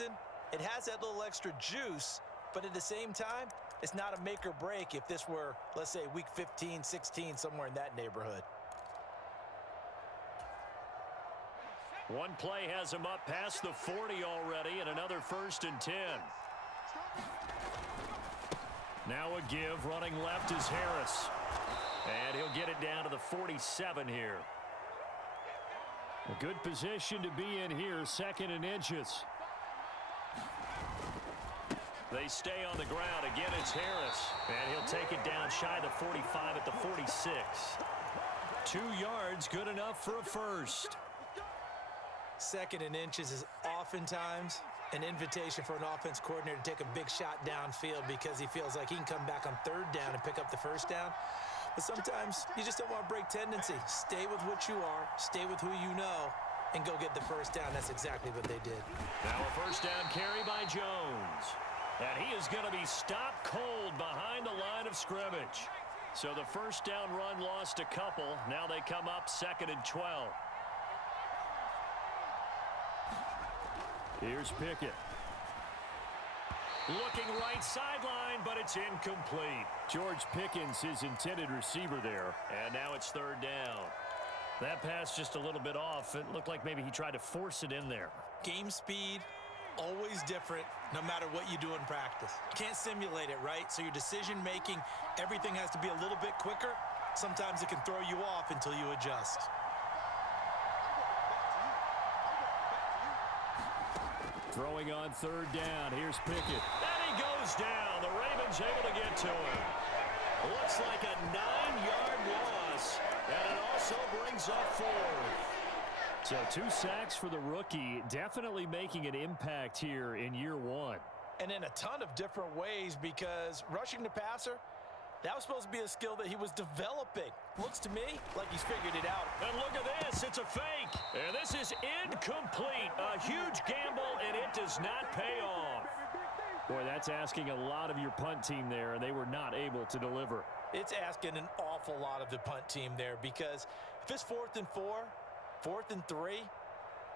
season, it has that little extra juice, but at the same time, it's not a make or break if this were, let's say, week 15, 16, somewhere in that neighborhood. One play has him up past the 40 already, and another 1st and 10. Now a give, running left is Harris. And he'll get it down to the 47 here. A good position to be in here, 2nd and inches. They stay on the ground. Again, it's Harris. And he'll take it down shy of the 45 at the 46. 2 yards, good enough for a first. 2nd and inches is oftentimes an invitation for an offense coordinator to take a big shot downfield because he feels like he can come back on 3rd down and pick up the 1st down. But sometimes you just don't want to break tendency. Stay with what you are, stay with who you know, and go get the 1st down. That's exactly what they did. Now a 1st down carry by Jones. And he is going to be stopped cold behind the line of scrimmage. So the 1st down run lost a couple. Now they come up 2nd and 12. Here's Pickett. Looking right sideline, but it's incomplete. George Pickens, his intended receiver there. And now it's 3rd down. That pass just a little bit off. It looked like maybe he tried to force it in there. Game speed, always different, no matter what you do in practice. You can't simulate it, right? So your decision-making, everything has to be a little bit quicker. Sometimes it can throw you off until you adjust. Throwing on 3rd down. Here's Pickett. And he goes down. The Ravens able to get to him. Looks like a 9-yard loss. And it also brings up 4th. So 2 sacks for the rookie. Definitely making an impact here in year 1. And in a ton of different ways, because rushing the passer, that was supposed to be a skill that he was developing. Looks to me like he's figured it out. And look at this. It's a fake. And this is incomplete. A huge gamble, and it does not pay off. Boy, that's asking a lot of your punt team there, and they were not able to deliver. It's asking an awful lot of the punt team there, because if it's 4th and 4, 4th and 3,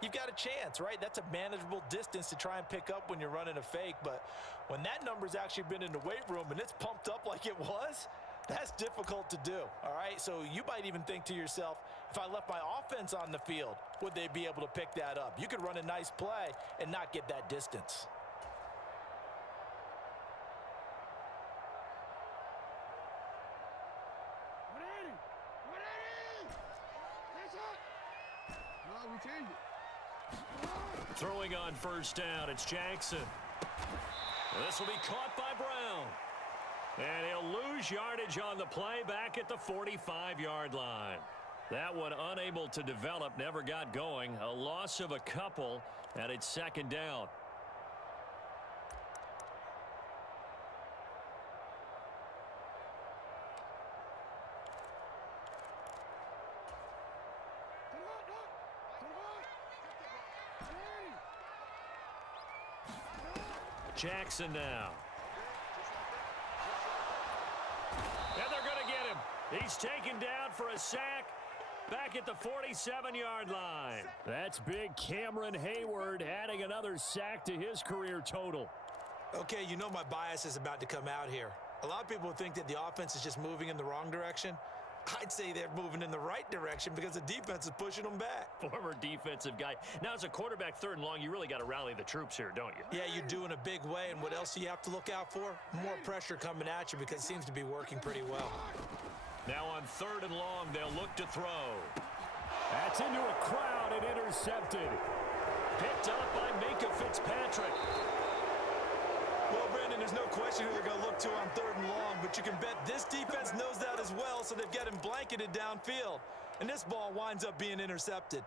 you've got a chance, right? That's a manageable distance to try and pick up when you're running a fake. But when that number's actually been in the weight room and it's pumped up like it was, that's difficult to do, all right? So you might even think to yourself, if I left my offense on the field, would they be able to pick that up? You could run a nice play and not get that distance. Throwing on 1st down, it's Jackson. This will be caught by Brown. And he'll lose yardage on the play back at the 45-yard line. That one unable to develop, never got going. A loss of a couple, and it's 2nd down. Jackson now. And they're going to get him. He's taken down for a sack back at the 47-yard line. That's big Cameron Hayward adding another sack to his career total. Okay, you know my bias is about to come out here. A lot of people think that the offense is just moving in the wrong direction. I'd say they're moving in the right direction because the defense is pushing them back. Former defensive guy. Now, as a quarterback 3rd and long, you really got to rally the troops here, don't you? Yeah, you do in a big way. And what else do you have to look out for? More pressure coming at you because it seems to be working pretty well. Now on 3rd and long, they'll look to throw. That's into a crowd and intercepted. Picked up by Minka Fitzpatrick. Well, Brandon, there's no question who they're going to look to on 3rd and long, but you can bet this defense knows that as well, so they've got him blanketed downfield. And this ball winds up being intercepted.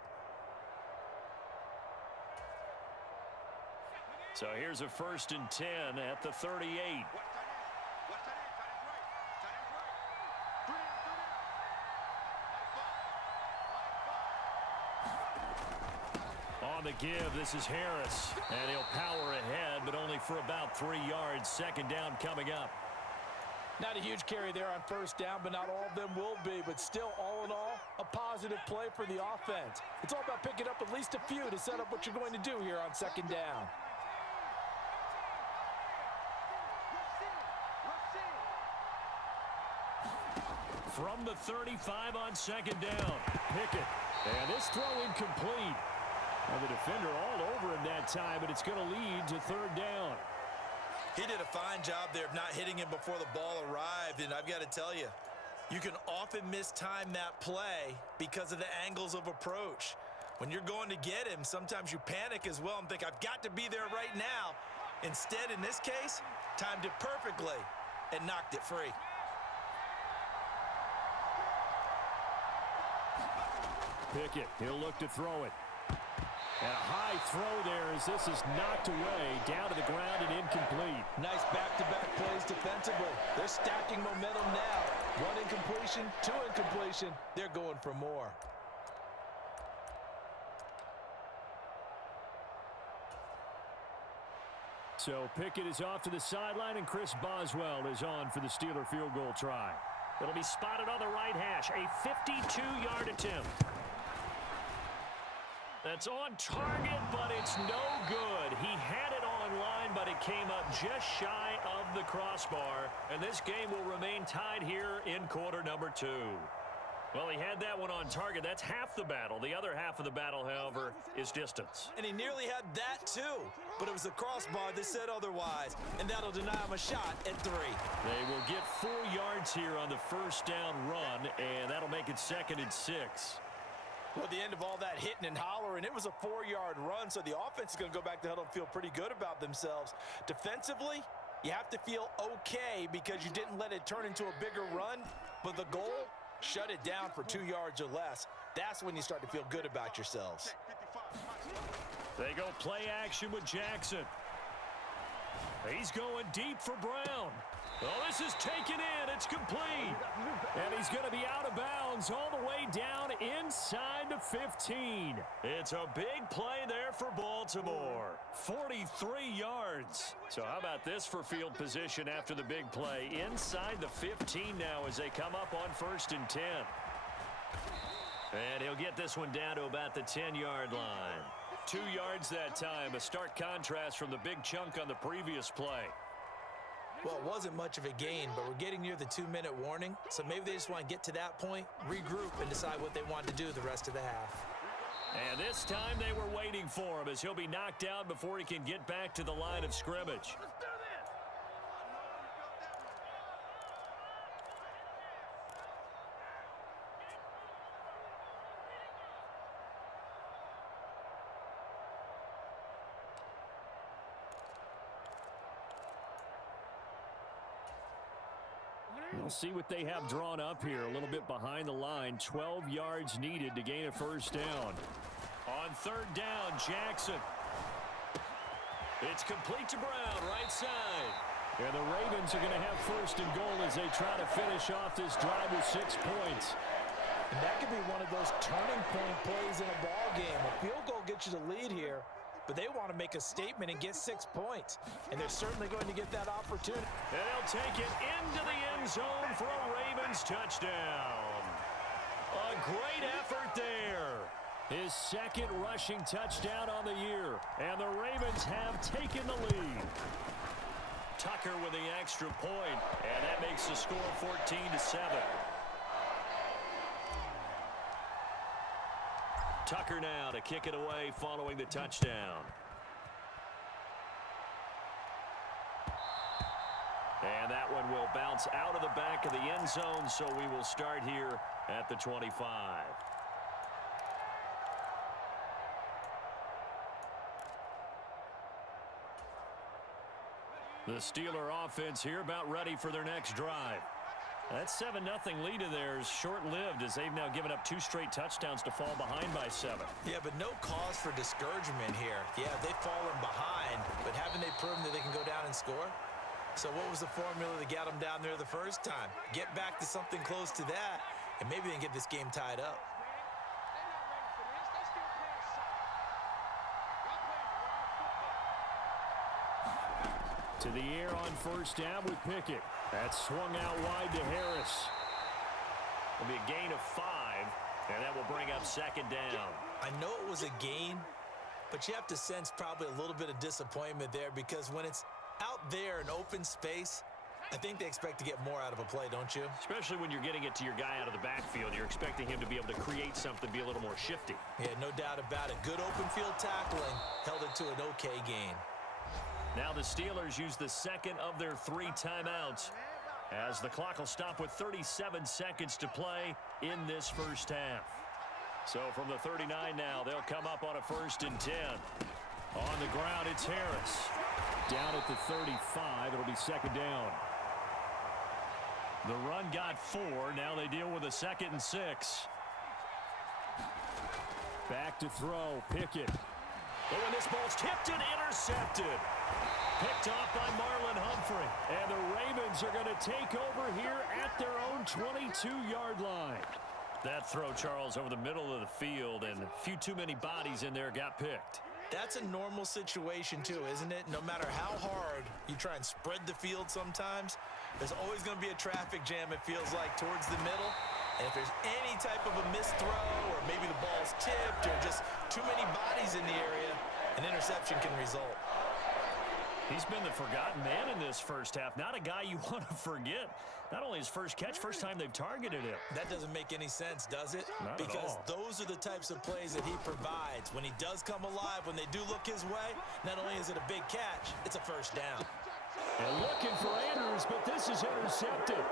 So here's a 1st and 10 at the 38. On the give, this is Harris. And he'll power ahead, but only for about 3 yards. 2nd down coming up. Not a huge carry there on 1st down, but not all of them will be. But still, all in all, a positive play for the offense. It's all about picking up at least a few to set up what you're going to do here on 2nd down. from the 35 on second down. Pickett. And this throw incomplete. And the defender all over him that time, but it's going to lead to third down. He did a fine job there of not hitting him before the ball arrived, and I've got to tell you, you can often mistime that play because of the angles of approach. When you're going to get him, sometimes you panic as well and think, I've got to be there right now. Instead, in this case, timed it perfectly and knocked it free. Pickett, he'll look to throw it. And a high throw there as this is knocked away, down to the ground and incomplete. Nice back-to-back plays defensively. They're stacking momentum now. One incompletion, two incompletion. They're going for more. So Pickett is off to the sideline, and Chris Boswell is on for the Steeler field goal try. It'll be spotted on the right hash, a 52-yard attempt. That's on target, but it's no good. He had it on line, but it came up just shy of the crossbar. And this game will remain tied here in quarter number 2. Well, he had that one on target. That's half the battle. The other half of the battle, however, is distance. And he nearly had that, too. But it was the crossbar that said otherwise. And that'll deny him a shot at 3. They will get 4 yards here on the first down run, and that'll make it 2nd and 6. Well, at the end of all that hitting and hollering, it was a 4-yard run, so the offense is going to go back to huddle and feel pretty good about themselves. Defensively, you have to feel okay because you didn't let it turn into a bigger run, but the goal, shut it down for 2 yards or less. That's when you start to feel good about yourselves. They go play action with Jackson. He's going deep for Brown. Oh, this is taken in. It's complete. And he's going to be out of bounds all the way down inside the 15. It's a big play there for Baltimore. 43 yards. So how about this for field position after the big play? Inside the 15 now as they come up on 1st and 10. And he'll get this one down to about the 10-yard line. 2 yards that time. A stark contrast from the big chunk on the previous play. Well, it wasn't much of a gain, but we're getting near the 2-minute warning, so maybe they just want to get to that point, regroup, and decide what they want to do the rest of the half. And this time they were waiting for him as he'll be knocked out before he can get back to the line of scrimmage. We'll see what they have drawn up here. A little bit behind the line. 12 yards needed to gain a first down. On 3rd down, Jackson. It's complete to Brown, right side. And the Ravens are going to have 1st and goal as they try to finish off this drive with 6 points. And that could be one of those turning point plays in a ball game. A field goal gets you the lead here, but they want to make a statement and get 6 points. And they're certainly going to get that opportunity. And they'll take it into the end zone for a Ravens touchdown. A great effort there. His 2nd rushing touchdown on the year. And the Ravens have taken the lead. Tucker with the extra point, and that makes the score 14-7. Tucker now to kick it away following the touchdown. And that one will bounce out of the back of the end zone, so we will start here at the 25. The Steeler offense here about ready for their next drive. That 7-0 lead of theirs short-lived as they've now given up 2 straight touchdowns to fall behind by 7. Yeah, but no cause for discouragement here. Yeah, they've fallen behind, but haven't they proven that they can go down and score? So what was the formula that got them down there the first time? Get back to something close to that, and maybe they can get this game tied up. To the air on 1st down with Pickett. That's swung out wide to Harris. It'll be a gain of 5, and that will bring up 2nd down. I know it was a gain, but you have to sense probably a little bit of disappointment there because when it's out there in open space, I think they expect to get more out of a play, don't you? Especially when you're getting it to your guy out of the backfield. You're expecting him to be able to create something, be a little more shifty. Yeah, no doubt about it. Good open field tackling held it to an okay gain. Now the Steelers use the second of their 3 timeouts as the clock will stop with 37 seconds to play in this first half. So from the 39 now, they'll come up on a 1st and 10. On the ground, it's Harris. Down at the 35, it'll be 2nd down. The run got 4. Now they deal with a 2nd and 6. Back to throw. Pickett. Oh, and this ball's tipped and intercepted. Picked off by Marlon Humphrey. And the Ravens are going to take over here at their own 22-yard line. That throw, Charles, over the middle of the field, and a few too many bodies in there got picked. That's a normal situation, too, isn't it? No matter how hard you try and spread the field sometimes, there's always going to be a traffic jam, it feels like, towards the middle. And if there's any type of a missed throw or maybe the ball's tipped or just too many bodies in the area, an interception can result. He's been the forgotten man in this first half. Not a guy you want to forget. Not only his first catch, first time they've targeted him. That doesn't make any sense, does it? Not because at all. Those are the types of plays that he provides. When he does come alive, when they do look his way, not only is it a big catch, it's a 1st down. And looking for Andrews, but this is intercepted.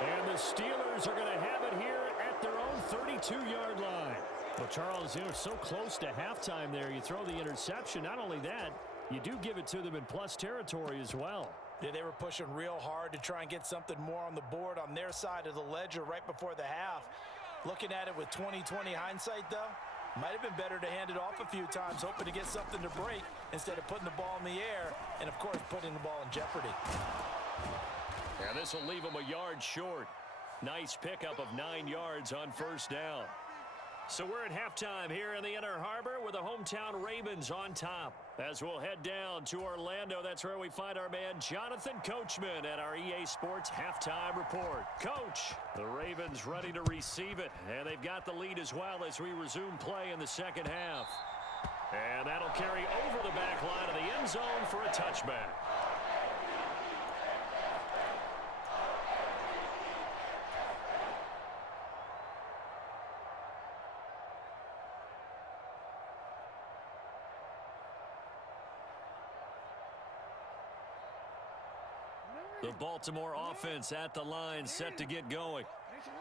And the Steelers are going to have it here at their own 32-yard line. Well, Charles, you know, so close to halftime there. You throw the interception. Not only that, you do give it to them in plus territory as well. Yeah, they were pushing real hard to try and get something more on the board on their side of the ledger right before the half. Looking at it with 20/20 hindsight, though, might have been better to hand it off a few times, hoping to get something to break instead of putting the ball in the air and, of course, putting the ball in jeopardy. And this will leave them a yard short. Nice pickup of 9 yards on 1st down. So we're at halftime here in the Inner Harbor with the hometown Ravens on top. As we'll head down to Orlando, that's where we find our man Jonathan Coachman at our EA Sports Halftime Report. Coach, the Ravens ready to receive it, and they've got the lead as well as we resume play in the second half. And that'll carry over the back line of the end zone for a touchback. The Baltimore offense at the line, set to get going.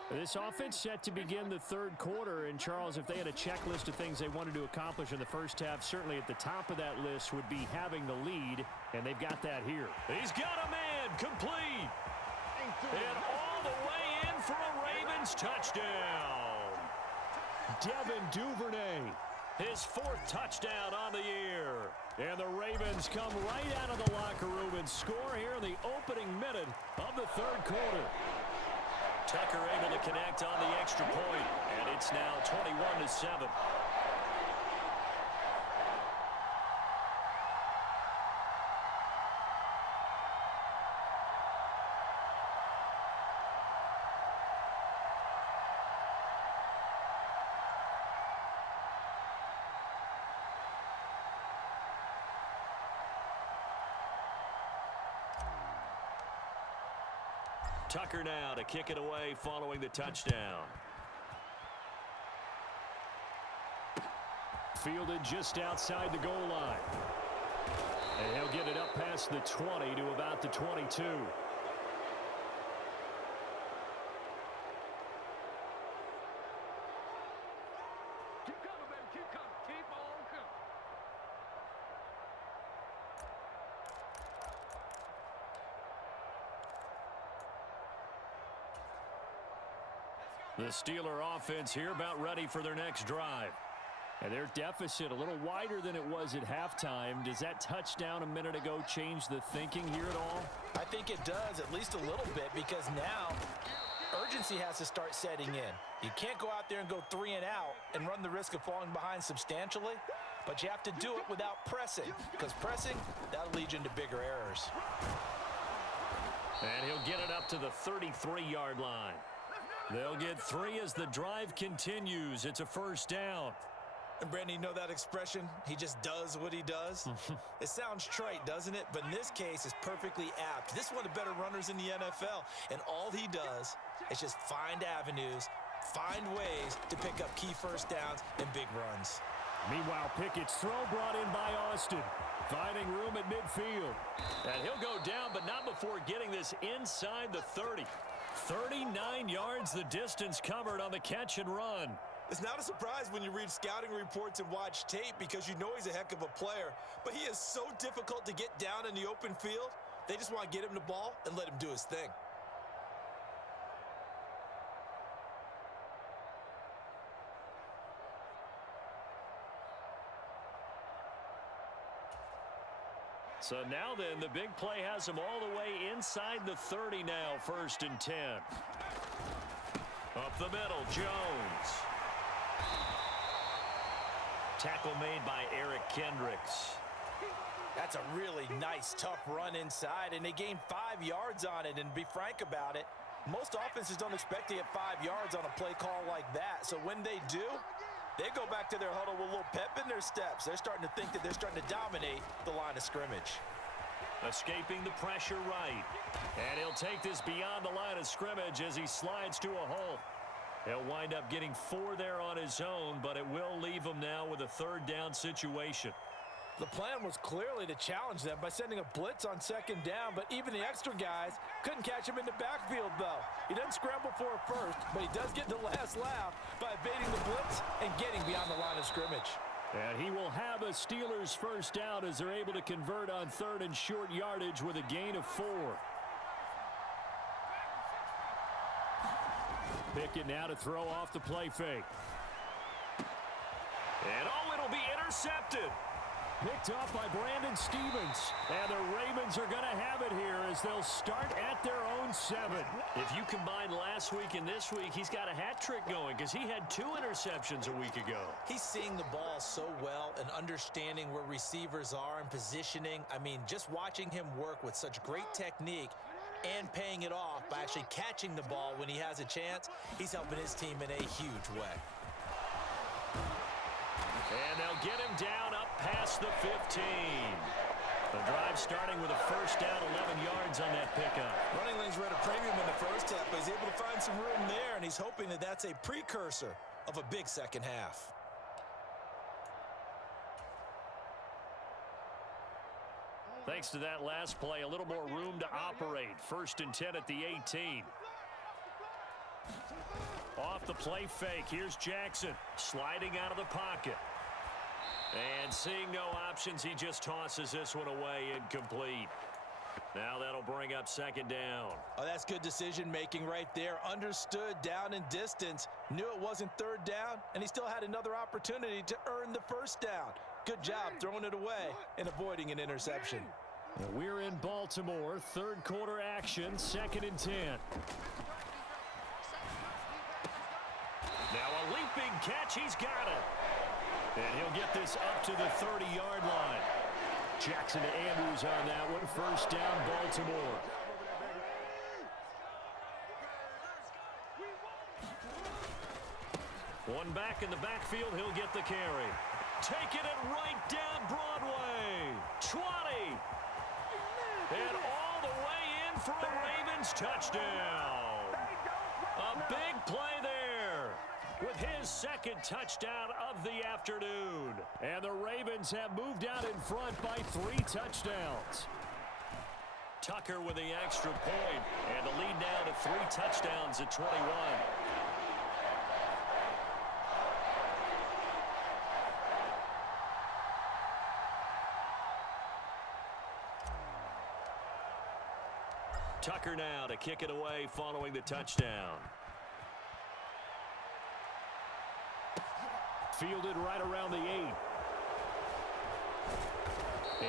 This offense set to begin the 3rd quarter. And, Charles, if they had a checklist of things they wanted to accomplish in the first half, certainly at the top of that list would be having the lead, and they've got that here. He's got a man, complete. And all the way in for a Ravens touchdown. Devin Duvernay, his 4th touchdown on the year. And the Ravens come right out of the locker room and score here in the opening minute of the 3rd quarter. Tucker able to connect on the extra point, and it's now 21-7. Tucker now to kick it away following the touchdown. Fielded just outside the goal line. And he'll get it up past the 20 to about the 22. The Steeler offense here about ready for their next drive. And their deficit a little wider than it was at halftime. Does that touchdown a minute ago change the thinking here at all? I think it does, at least a little bit, because now urgency has to start setting in. You can't go out there and go 3 and out and run the risk of falling behind substantially, but you have to do it without pressing, because pressing, that'll lead you into bigger errors. And he'll get it up to the 33-yard line. They'll get 3 as the drive continues. It's a 1st down. And Brandon, you know that expression, he just does what he does? It sounds trite, doesn't it? But in this case, it's perfectly apt. This is one of the better runners in the NFL, and all he does is just find avenues, find ways to pick up key first downs and big runs. Meanwhile, Pickett's throw brought in by Austin, finding room at midfield. And he'll go down, but not before getting this inside the 30. 39 yards the distance covered on the catch and run. It's not a surprise when you read scouting reports and watch tape because you know he's a heck of a player. But he is so difficult to get down in the open field. They just want to get him the ball and let him do his thing. So now then, the big play has him all the way inside the 30 now, 1st and 10. Up the middle, Jones. Tackle made by Eric Kendricks. That's a really nice, tough run inside, and they gained 5 yards on it. And to be frank about it, most offenses don't expect to get 5 yards on a play call like that. So when they do, they go back to their huddle with a little pep in their steps. They're starting to think that they're starting to dominate the line of scrimmage. Escaping the pressure right. And he'll take this beyond the line of scrimmage as he slides to a halt. He'll wind up getting 4 there on his own, but it will leave him now with a 3rd down situation. The plan was clearly to challenge them by sending a blitz on 2nd down, but even the extra guys couldn't catch him in the backfield, though. He doesn't scramble for a first, but he does get the last laugh by evading the blitz and getting beyond the line of scrimmage. And he will have a Steelers 1st down as they're able to convert on 3rd and short yardage with a gain of 4. Pickett now to throw off the play fake. And it'll be intercepted. Picked off by Brandon Stevens. And the Ravens are going to have it here as they'll start at their own 7. If you combine last week and this week, he's got a hat trick going because he had 2 interceptions a week ago. He's seeing the ball so well and understanding where receivers are and positioning. I mean, just watching him work with such great technique and paying it off by actually catching the ball when he has a chance, he's helping his team in a huge way. And they'll get him down up past the 15. The drive starting with a 1st down, 11 yards on that pickup. Running lanes were at a premium in the first half, but he's able to find some room there, and he's hoping that that's a precursor of a big second half. Thanks to that last play, a little more room to operate. 1st and 10 at the 18. Off the play fake, here's Jackson sliding out of the pocket. And seeing no options, he just tosses this one away, incomplete. Now that'll bring up 2nd down. Oh, that's good decision-making right there. Understood down and distance, knew it wasn't 3rd down, and he still had another opportunity to earn the 1st down. Good job throwing it away and avoiding an interception. We're in Baltimore, 3rd quarter action, 2nd and 10. Now a leaping catch, he's got it. And he'll get this up to the 30-yard line. Jackson to Andrews on that one. 1st down, Baltimore. One back in the backfield, he'll get the carry. Taking it right down Broadway. 20. And all the way in for a Ravens touchdown. A big play there with his 2nd touchdown of the afternoon. And the Ravens have moved out in front by 3 touchdowns. Tucker with the extra point, and the lead now to 3 touchdowns at 21. Tucker now to kick it away following the touchdown. Fielded right around the 8.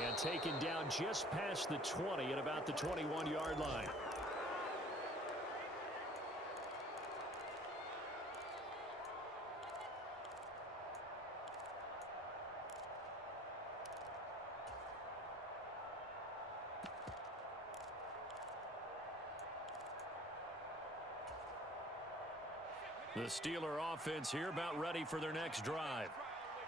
And taken down just past the 20 at about the 21-yard line. The Steeler offense here about ready for their next drive.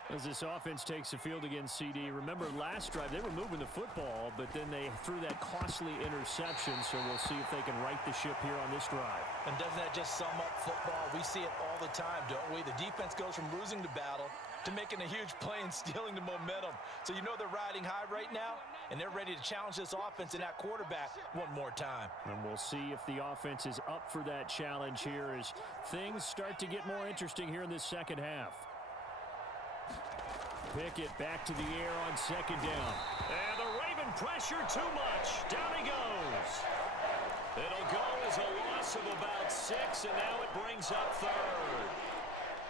As this offense takes the field against CD, remember last drive they were moving the football, but then they threw that costly interception, so we'll see if they can right the ship here on this drive. And doesn't that just sum up football? We see it all the time, don't we? The defense goes from losing the battle to making a huge play and stealing the momentum. So you know they're riding high right now, and they're ready to challenge this offense and that quarterback one more time. And we'll see if the offense is up for that challenge here as things start to get more interesting here in this second half. Pickett back to the air on second down. And the Raven pressure too much. Down he goes. It'll go as a loss of about 6, and now it brings up third.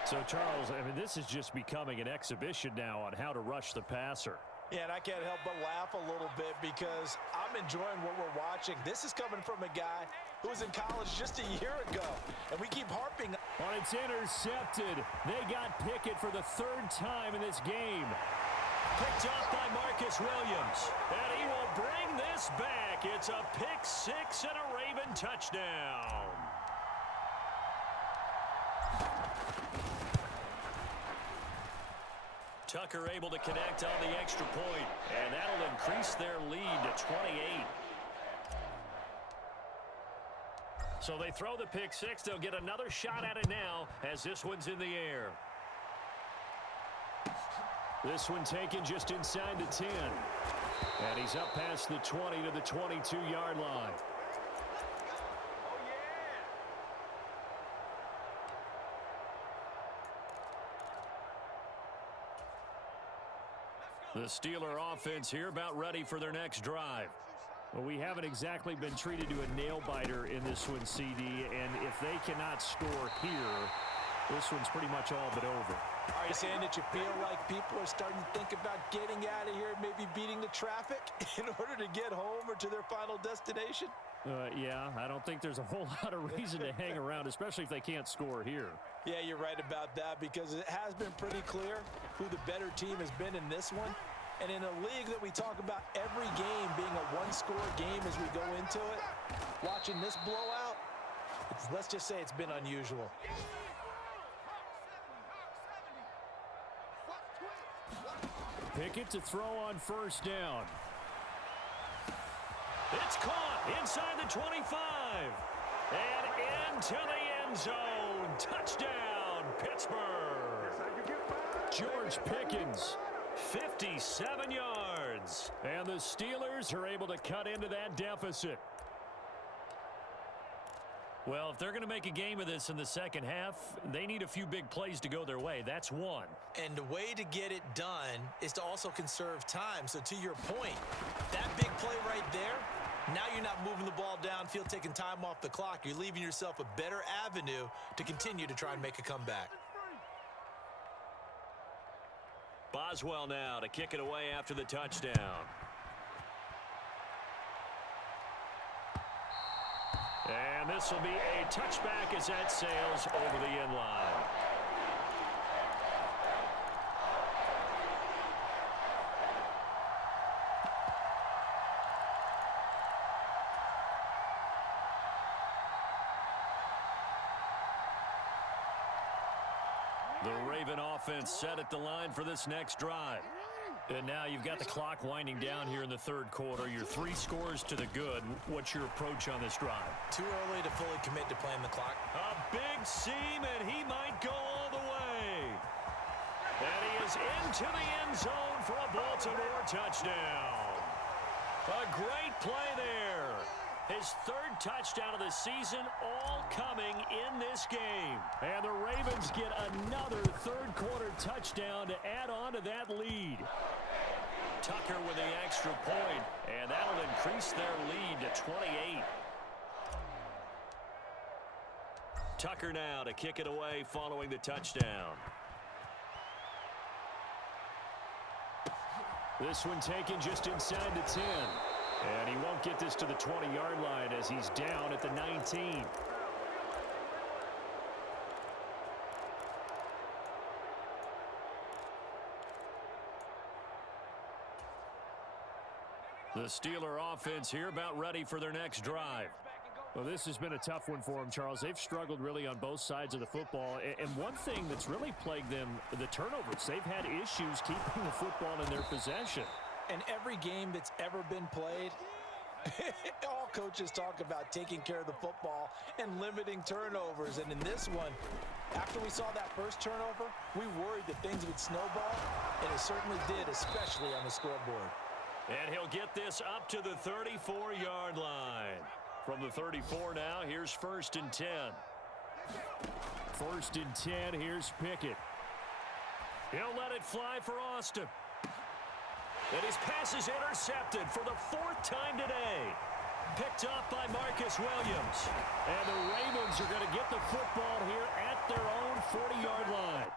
So, Charles, I mean, this is just becoming an exhibition now on how to rush the passer. Yeah, and I can't help but laugh a little bit because I'm enjoying what we're watching. This is coming from a guy who was in college just a year ago, and we keep harping on it's intercepted. They got Pickett for the 3rd time in this game. Picked up by Marcus Williams, and he will bring this back. It's a pick 6 and a Raven touchdown. Tucker able to connect on the extra point, and that'll increase their lead to 28. So they throw the pick 6. They'll get another shot at it now as this one's in the air. This one taken just inside the 10. And he's up past the 20 to the 22-yard line. The Steeler offense here about ready for their next drive. Well, we haven't exactly been treated to a nail-biter in this one, CD, and if they cannot score here, this one's pretty much all but over. Are you saying that you feel like people are starting to think about getting out of here, maybe beating the traffic in order to get home or to their final destination? Yeah, I don't think there's a whole lot of reason to hang around, especially if they can't score here. Yeah, you're right about that because it has been pretty clear who the better team has been in this one. And in a league that we talk about every game being a one-score game as we go into it, watching this blowout, let's just say it's been unusual. Pickett to throw on first down. It's caught inside the 25. And into the end zone. Touchdown, Pittsburgh. George Pickens, 57 yards. And the Steelers are able to cut into that deficit. Well, if they're going to make a game of this in the second half, they need a few big plays to go their way. That's one. And the way to get it done is to also conserve time. So to your point, that big play right there, now you're not moving the ball downfield, taking time off the clock. You're leaving yourself a better avenue to continue to try and make a comeback. Boswell now to kick it away after the touchdown. And this will be a touchback as that sails over the end line. The Raven offense set at the line for this next drive. And now you've got the clock winding down here in the third quarter. Your 3 scores to the good. What's your approach on this drive? Too early to fully commit to playing the clock. A big seam, and he might go all the way. And he is into the end zone for a Baltimore touchdown. A great play there. His 3rd touchdown of the season, all coming in this game. And the Ravens get another third-quarter touchdown to add on to that lead. Tucker with the extra point, and that'll increase their lead to 28. Tucker now to kick it away following the touchdown. This one taken just inside the 10. And he won't get this to the 20-yard line as he's down at the 19. The Steeler offense here about ready for their next drive. Well, this has been a tough one for them, Charles. They've struggled really on both sides of the football. And one thing that's really plagued them, the turnovers. They've had issues keeping the football in their possession. And every game that's ever been played, all coaches talk about taking care of the football and limiting turnovers. And in this one, after we saw that first turnover, we worried that things would snowball, and it certainly did, especially on the scoreboard. And he'll get this up to the 34-yard line. From the 34 now, here's 1st and 10. 1st and 10, here's Pickett. He'll let it fly for Austin. And his pass is intercepted for the 4th time today. Picked up by Marcus Williams. And the Ravens are going to get the football here at their own 40-yard line.